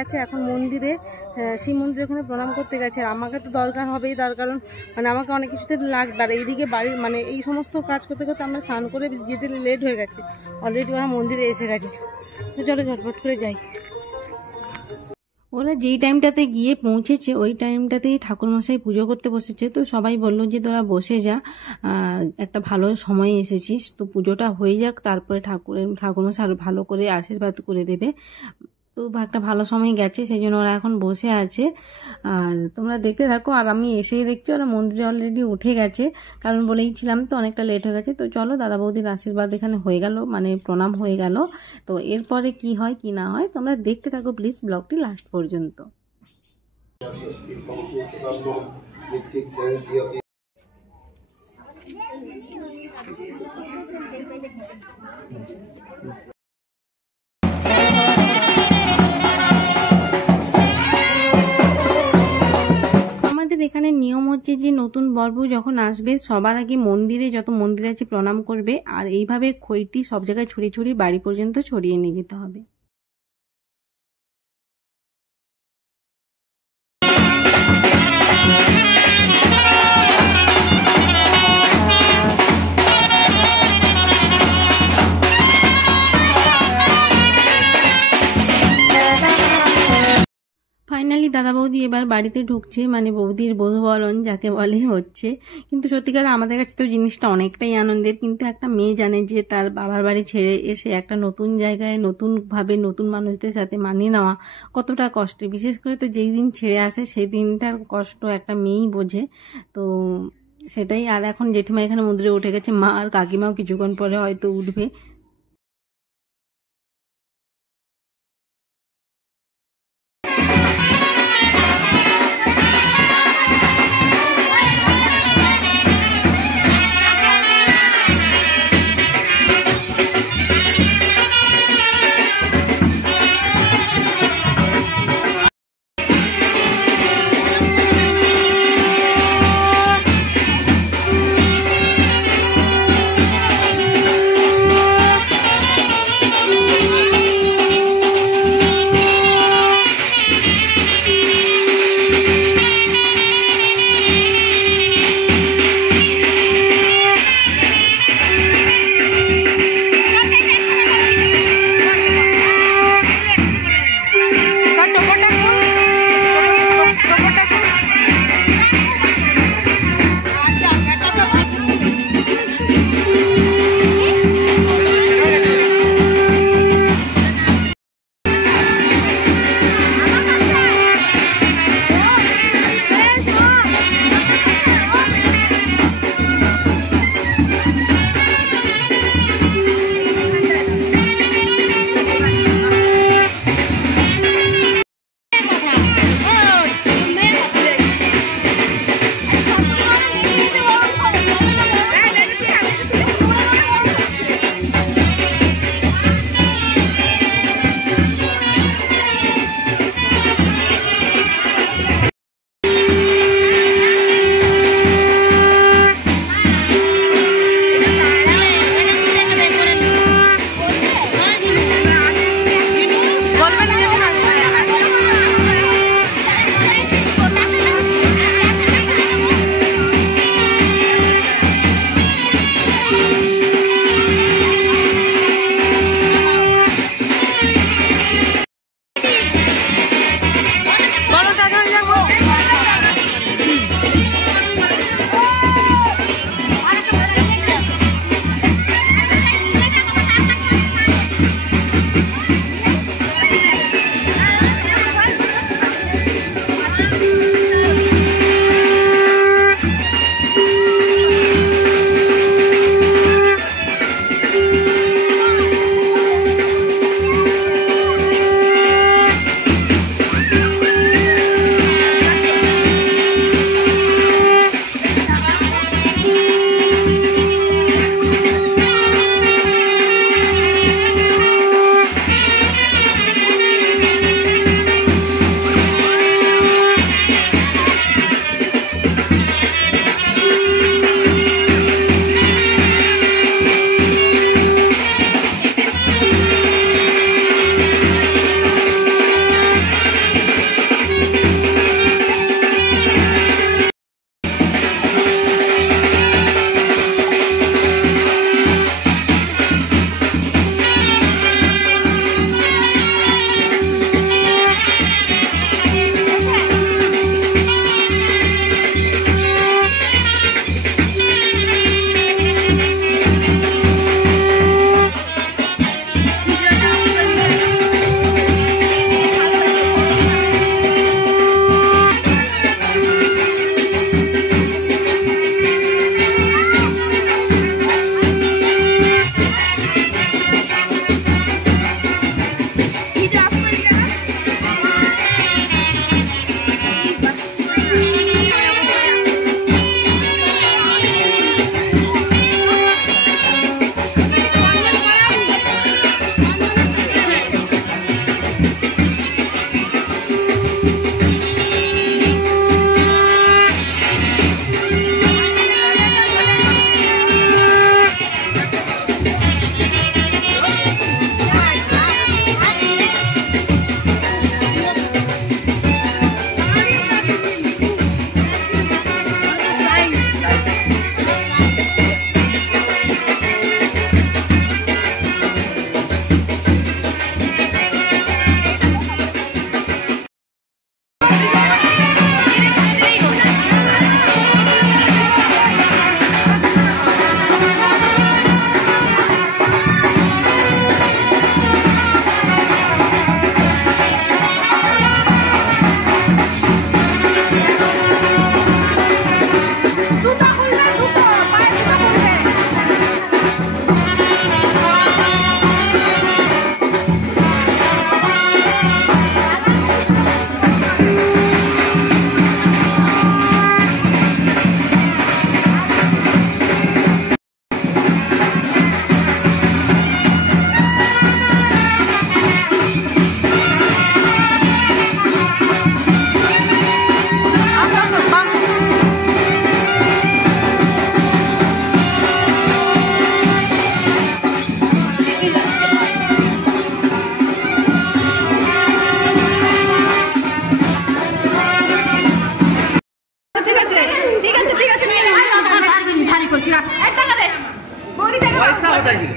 গেছে এখন মন্দিরে, শিব মন্দিরে ওখানে প্রণাম করতে গেছে। আর আমাকে তো দরকার হবেই, তার কারণ মানে আমাকে অনেক কিছুতে লাগবে। আর এইদিকে বাড়ির মানে এই সমস্ত কাজ করতে করতে আমরা স্নান করে যেতে লেট হয়ে গেছে, অলরেডি ওরা মন্দিরে এসে গেছে। তো চলো ঝটপট করে যাই। ওরা যেই টাইমটাতে গিয়ে পৌঁছেছে ওই টাইমটাতেই ঠাকুরমশাই পুজো করতে বসেছে। তো সবাই বললো যে তোরা বসে যা, একটা ভালো সময় এসেছিস, তো পুজোটা হয়ে যাক, তারপরে ঠাকুরমশাই আরো ভালো করে আশীর্বাদ করে দেবে। তো একটা ভালো সময় গেছে, সেই জন্য ওরা এখন বসে আছে। আর তোমরা দেখতে থাকো। আর আমি এসেই দেখছি ওরা মন্দিরে অলরেডি উঠে গেছে, কারণ বলেইছিলাম তো অনেকটা লেট হয়ে গেছে। তো চলো, দাদা বৌদির আশীর্বাদ এখানে হয়ে গেল, মানে প্রণাম হয়ে গেল। তো এরপরে কি হয় কি না হয় তোমরা দেখতে থাকো প্লিজ ব্লগটি লাস্ট পর্যন্ত। এখানে নিয়ম হচ্ছে যে নতুন বরবউ যখন আসবে সবার আগে মন্দিরে, যত মন্দির আছে প্রণাম করবে। আর এইভাবে খইটি সব জায়গায় ছড়িয়ে ছড়িয়ে বাড়ি পর্যন্ত ছড়িয়ে নিয়ে যেতে হবে। ফাইনালি দাদা বৌদি এবার বাড়িতে ঢুকছে, মানে বৌদির বধূবরণ যাকে বলে হচ্ছে। কিন্তু সত্যিকার আমাদের কাছে তো জিনিসটা অনেকটাই আনন্দের, কিন্তু একটা মেয়ে জানে যে তার বাবার বাড়ি ছেড়ে এসে একটা নতুন জায়গায় নতুনভাবে নতুন মানুষদের সাথে মানিয়ে নেওয়া কতটা কষ্টের। বিশেষ করে তো যেই দিন ছেড়ে আসে সেই দিনটার কষ্ট একটা মেয়েই বোঝে। তো সেটাই। আর এখন জেঠিমা এখানে মন্দিরে উঠে গেছে, মা আর কাকিমাও কিছুক্ষণ পরে হয়তো উঠবে। পয়সা কোথায় ছিল?